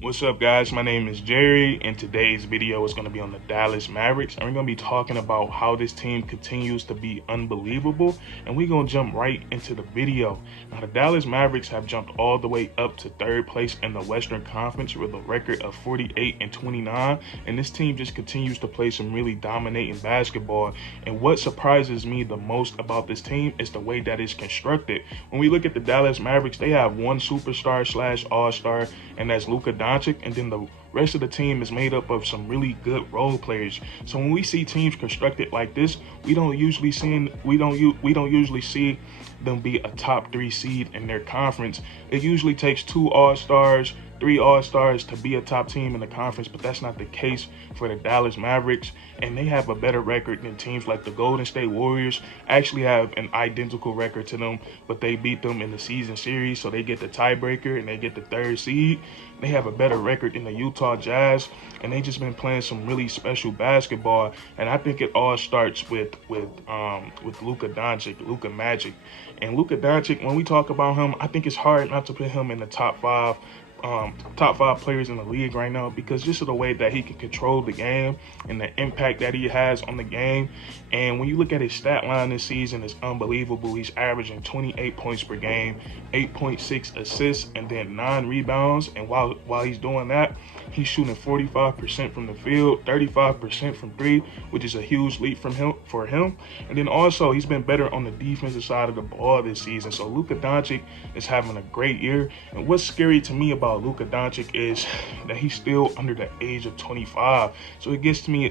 What's up, guys? My name is Jerry, and today's video is going to be on the Dallas Mavericks, and we're going to be talking about how this team continues to be unbelievable, and we're going to jump right into the video. Now, the Dallas Mavericks have jumped all the way up to third place in the Western Conference with a record of 48-29, and this team just continues to play some really dominating basketball. And what surprises me the most about this team is the way that it's constructed. When we look at the Dallas Mavericks, they have one superstar slash all-star, and that's Luka Doncic, and then the rest of the team is made up of some really good role players. So when we see teams constructed like this, we don't usually see them be a top 3 seed in their conference. It usually takes 2 all-stars, 3 all-stars to be a top team in the conference, but that's not the case for the Dallas Mavericks, and they have a better record than teams like the Golden State Warriors. Actually have an identical record to them, but they beat them in the season series, so they get the tiebreaker and they get the 3rd seed. They have a better record than the Utah Jazz, and they just been playing some really special basketball. And I think it all starts with Luka Doncic, Luka Magic. And Luka Doncic, when we talk about him, I think it's hard not to put him in the top 5 players in the league right now, because just of the way that he can control the game and the impact that he has on the game. And when you look at his stat line this season, it's unbelievable. He's averaging 28 points per game, 8.6 assists, and then 9 rebounds. And while he's doing that, he's shooting 45% from the field, 35% from 3, which is a huge leap for him. And then also, he's been better on the defensive side of the ball this season. So Luka Doncic is having a great year. And what's scary to me about Luka Doncic is that he's still under the age of 25. So it gets to me,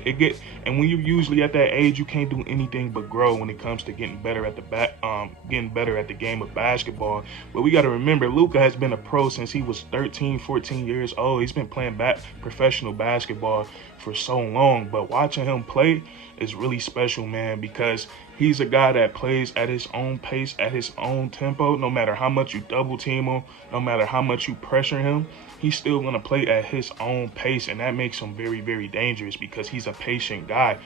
and when you're usually at that age, you can't do anything but grow when it comes to getting better at the game of basketball. But we got to remember, Luka has been a pro since he was 13, 14 years old. He's been playing professional basketball for so long, but watching him play is really special, man, because he's a guy that plays at his own pace, at his own tempo. No matter how much you double team him, no matter how much you pressure him, he's still going to play at his own pace, and that makes him very, very dangerous because he's a patient guy.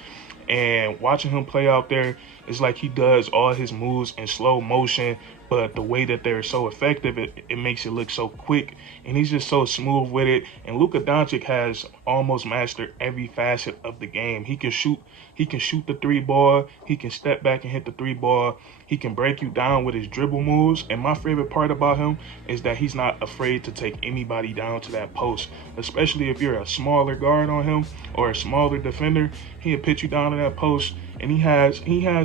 And watching him play out there, it's like he does all his moves in slow motion, but the way that they're so effective, it makes it look so quick, and he's just so smooth with it. And Luka Doncic has almost mastered every facet of the game. He can shoot the 3 ball, he can step back and hit the 3 ball, he can break you down with his dribble moves. And my favorite part about him is that he's not afraid to take anybody down to that post, especially if you're a smaller guard on him or a smaller defender. He'll put you down to that post, and he has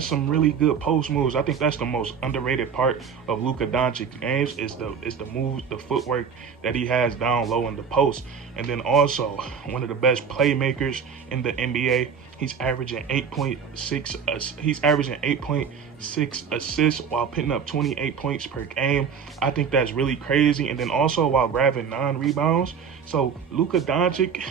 some really good post moves. I think that's the most underrated part of Luka Doncic's games is the moves, the footwork that he has down low in the post. And then also one of the best playmakers in the NBA. He's averaging 8.6 assists while putting up 28 points per game. I think that's really crazy. And then also while grabbing 9 rebounds. So Luka Doncic,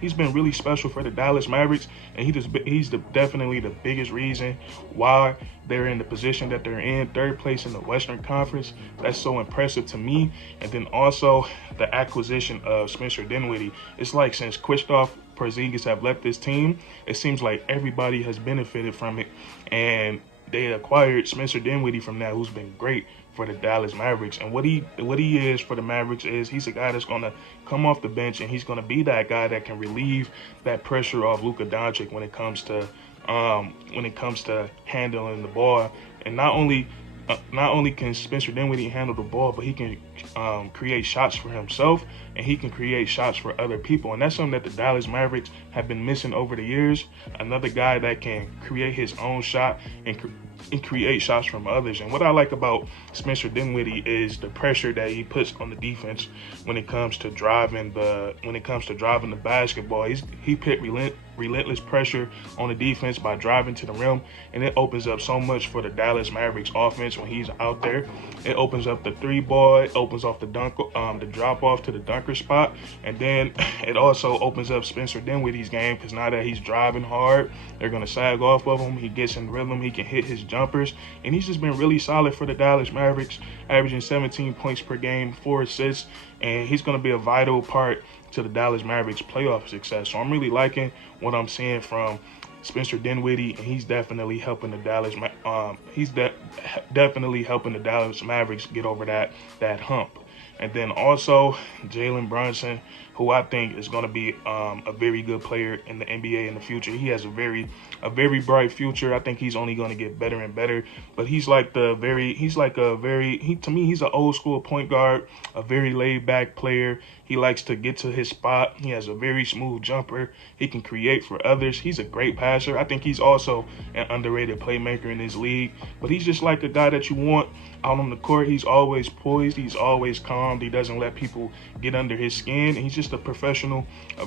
he's been really special for the Dallas Mavericks, and he's definitely the biggest reason why they're in the position that they're in, 3rd place in the Western Conference. That's so impressive to me. And then also the acquisition of Spencer Dinwiddie. It's like since Kristaps Porzingis have left this team, it seems like everybody has benefited from it, and they acquired Spencer Dinwiddie from that, who's been great for the Dallas Mavericks. And what he is for the Mavericks is he's a guy that's going to come off the bench, and he's going to be that guy that can relieve that pressure off Luka Doncic when it comes to handling the ball. And not only can Spencer Dinwiddie handle the ball, but he can create shots for himself, and he can create shots for other people. And that's something that the Dallas Mavericks have been missing over the years. Another guy that can create his own shot and create shots from others. And what I like about Spencer Dinwiddie is the pressure that he puts on the defense when it comes to driving the basketball. He put relentless pressure on the defense by driving to the rim, and it opens up so much for the Dallas Mavericks offense when he's out there. It opens up the 3 ball, it opens off the drop off to the dunker spot, and then it also opens up Spencer Dinwiddie's game, because now that he's driving hard, they're going to sag off of him. He gets in rhythm, he can hit his jumpers, and he's just been really solid for the Dallas Mavericks, averaging 17 points per game, 4 assists, and he's going to be a vital part to the Dallas Mavericks playoff success. So I'm really liking what I'm seeing from Spencer Dinwiddie, and he's definitely helping the Dallas Mavericks get over that hump. And then also Jalen Brunson, who I think is going to be a very good player in the NBA in the future. He has a very bright future. I think he's only going to get better and better. But he's like to me, he's an old school point guard, a very laid back player. He likes to get to his spot. He has a very smooth jumper. He can create for others. He's a great passer. I think he's also an underrated playmaker in this league. But he's just like a guy that you want out on the court. He's always poised. He's always calm. He doesn't let people get under his skin. And he's just a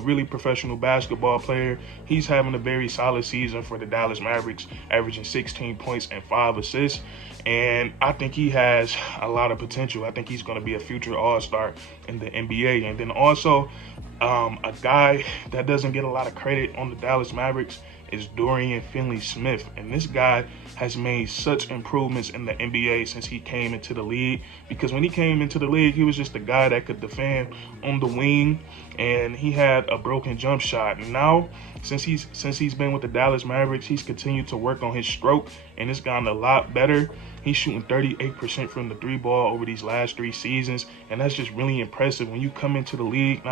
really professional basketball player. He's having a very solid season for the Dallas Mavericks, averaging 16 points and 5 assists. And I think he has a lot of potential. I think he's going to be a future all-star in the NBA. And then also a guy that doesn't get a lot of credit on the Dallas Mavericks is Dorian FinneySmith. And this guy has made such improvements in the NBA since he came into the league. Because when he came into the league, he was just a guy that could defend on the wing, and he had a broken jump shot. And now, since he's been with the Dallas Mavericks, he's continued to work on his stroke, and it's gotten a lot better. He's shooting 38% from the three ball over these last 3 seasons, and that's just really impressive. When you come into the league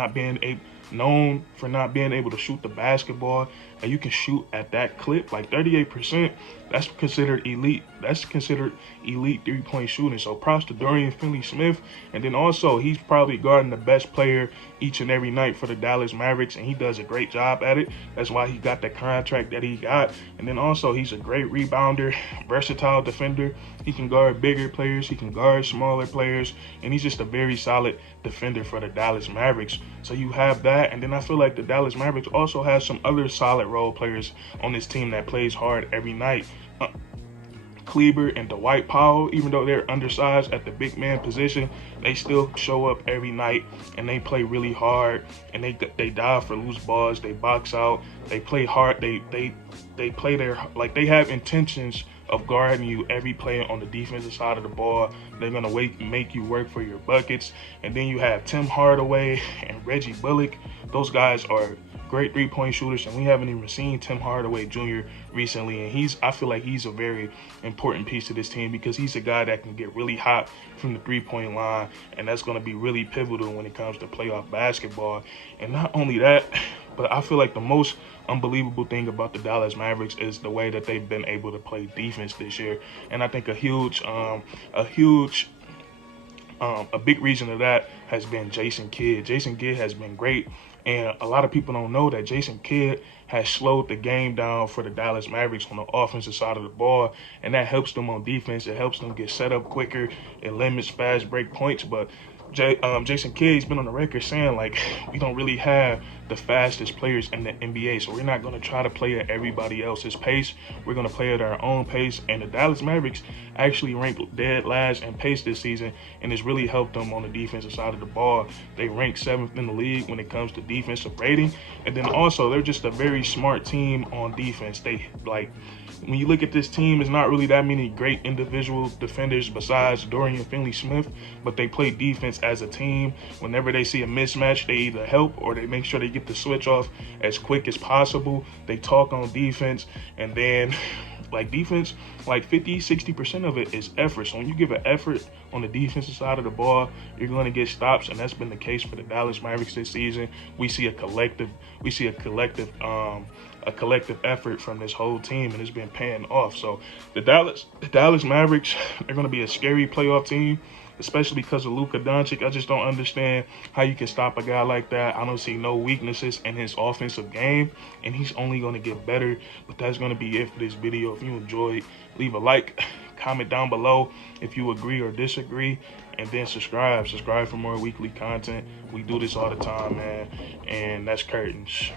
known for not being able to shoot the basketball, and you can shoot at that clip, like 38%, that's considered elite. That's considered elite 3-point shooting. So props to Dorian FinneySmith. And then also, he's probably guarding the best player each and every night for the Dallas Mavericks, and he does a great job at it. That's why he got the contract that he got. And then also, he's a great rebounder, versatile defender. He can guard bigger players, he can guard smaller players, and he's just a very solid defender for the Dallas Mavericks. So you have that, and then I feel like the Dallas Mavericks also have some other solid role players on this team that plays hard every night. Kleber and Dwight Powell, even though they're undersized at the big man position, they still show up every night and they play really hard, and they dive for loose balls, they box out, they play hard, they play they have intentions of guarding you every play on the defensive side of the ball. They're gonna make you work for your buckets. And then you have Tim Hardaway and Reggie Bullock. Those guys are great 3-point shooters, and we haven't even seen Tim Hardaway Jr. recently, and I feel like he's a very important piece to this team because he's a guy that can get really hot from the 3-point line, and that's going to be really pivotal when it comes to playoff basketball. And not only that, but I feel like the most unbelievable thing about the Dallas Mavericks is the way that they've been able to play defense this year. And I think a big reason of that has been Jason Kidd. Jason Kidd has been great, and a lot of people don't know that Jason Kidd has slowed the game down for the Dallas Mavericks on the offensive side of the ball, and that helps them on defense. It helps them get set up quicker. It limits fast break points, but Jason Kidd's been on the record saying, like, we don't really have the fastest players in the NBA, so we're not going to try to play at everybody else's pace. We're going to play at our own pace, and the Dallas Mavericks actually ranked dead last in pace this season, and it's really helped them on the defensive side of the ball. They rank 7th in the league when it comes to defensive rating, and then also they're just a very smart team on defense. When you look at this team, there's not really that many great individual defenders besides Dorian FinneySmith, but they play defense as a team. Whenever they see a mismatch, they either help or they make sure they get the switch off as quick as possible. They talk on defense, and then defense, 50-60% of it is effort. So when you give an effort on the defensive side of the ball, you're going to get stops, and that's been the case for the Dallas Mavericks this season. We see a collective effort from this whole team, and it's been paying off. So the Dallas Mavericks, they're going to be a scary playoff team, especially because of Luka Doncic. I just don't understand how you can stop a guy like that. I don't see no weaknesses in his offensive game, and he's only going to get better. But that's going to be it for this video. If you enjoyed, leave a like, comment down below if you agree or disagree, and then subscribe for more weekly content. We do this all the time, man, and that's curtains.